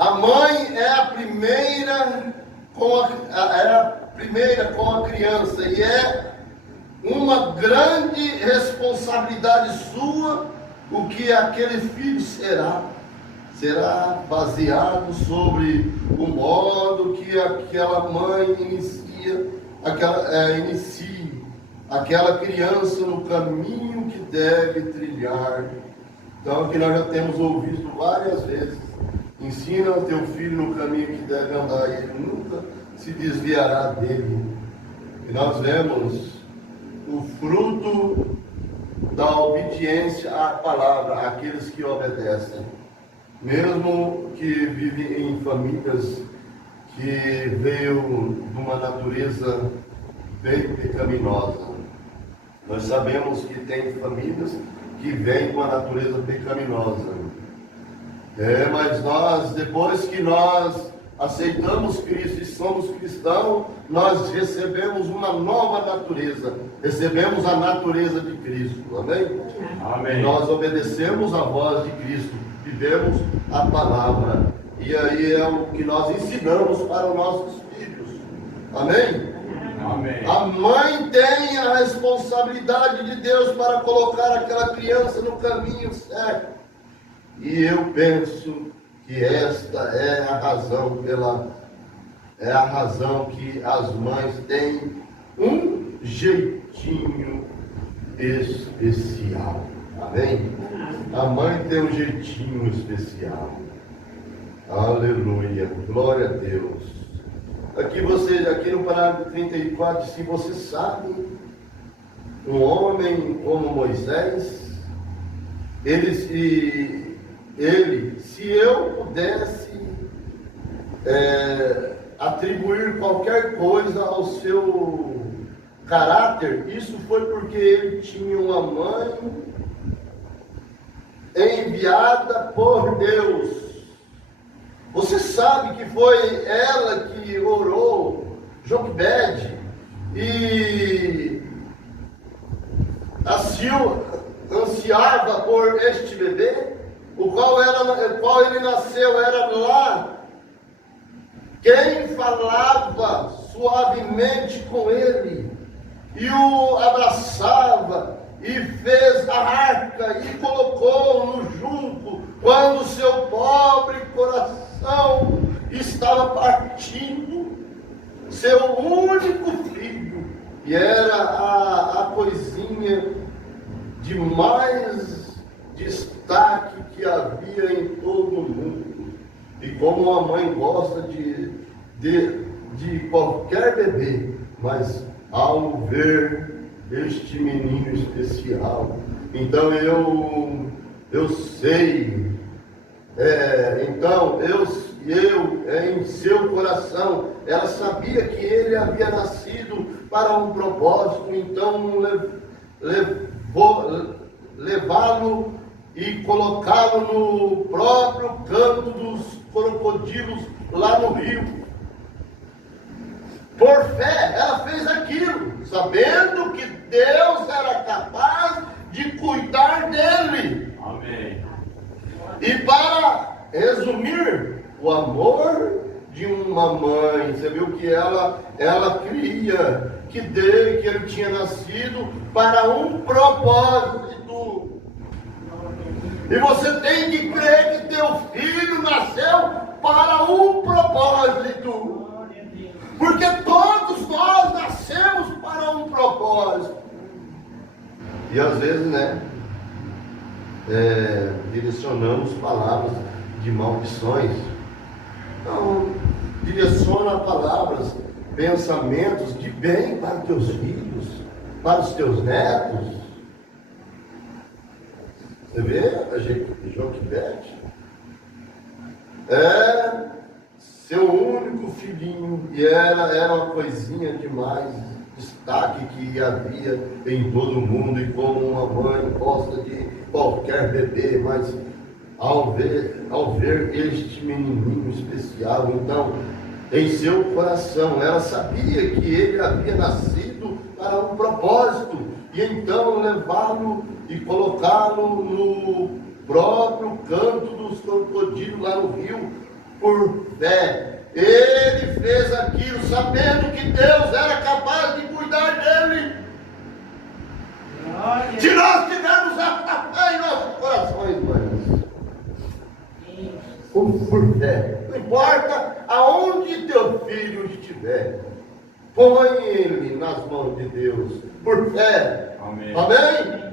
A mãe é a primeira com a criança, e é uma grande responsabilidade sua o que aquele filho será. Será baseado sobre o modo que aquela mãe inicie aquela criança no caminho que deve trilhar. Então, que nós já temos ouvido várias vezes: ensina o teu filho no caminho que deve andar, e ele nunca se desviará dele. E nós vemos o fruto da obediência à palavra, aqueles que obedecem, mesmo que vivem em famílias que veio de uma natureza bem pecaminosa. Nós sabemos que tem famílias que vêm com a natureza pecaminosa. Mas nós, depois que nós aceitamos Cristo e somos cristãos, nós recebemos uma nova natureza. Recebemos a natureza de Cristo. Amém? Amém. Nós obedecemos a voz de Cristo, vivemos a palavra. E aí é o que nós ensinamos para os nossos filhos. Amém? Amém. A mãe tem a responsabilidade de Deus para colocar aquela criança no caminho certo. E eu penso que esta é a razão que as mães têm um jeitinho especial. Amém? A mãe tem um jeitinho especial. Aleluia, glória a Deus. Aqui no parágrafo 34, se você sabe, um homem como Moisés, se eu pudesse atribuir qualquer coisa ao seu caráter, isso foi porque ele tinha uma mãe enviada por Deus. Você sabe que foi ela que orou, Joquebede, e ansiava por este bebê, o qual ele nasceu, era lá quem falava suavemente com ele, e o abraçava, e fez a arca, e colocou no junco, quando seu pobre coração estava partindo, seu único filho, e era a coisinha de mais destaque que havia em todo o mundo. E como a mãe gosta de qualquer bebê, mas ao ver este menino especial, então eu sei, em seu coração, ela sabia que ele havia nascido para um propósito, então levá-lo e colocá-lo no próprio canto dos crocodilos lá no rio. Por fé, ela fez aquilo, sabendo que Deus era capaz de cuidar dele. Amém. E para resumir, o amor de uma mãe, você viu que ela cria que ele tinha nascido para um propósito. E você tem que crer que teu filho nasceu para um propósito. Porque todos nós nascemos para um propósito. E às vezes, direcionamos palavras de maldições. Então, direciona palavras, pensamentos de bem para teus filhos, para os teus netos. Você vê a Joquebede? Seu único filhinho, e era uma coisinha de mais destaque que havia em todo o mundo, e como uma mãe gosta de qualquer bebê, mas ao ver este menininho especial, então, em seu coração, ela sabia que ele havia nascido para um propósito, e então levá-lo e colocá-lo no próprio canto dos crocodilos lá no rio, por fé. Ele fez aquilo sabendo que Deus era capaz de cuidar dele. Se nós tivermos a fé em nossos corações, irmãos, por fé, não importa aonde teu filho estiver, põe ele nas mãos de Deus, por fé. Amém? Amém?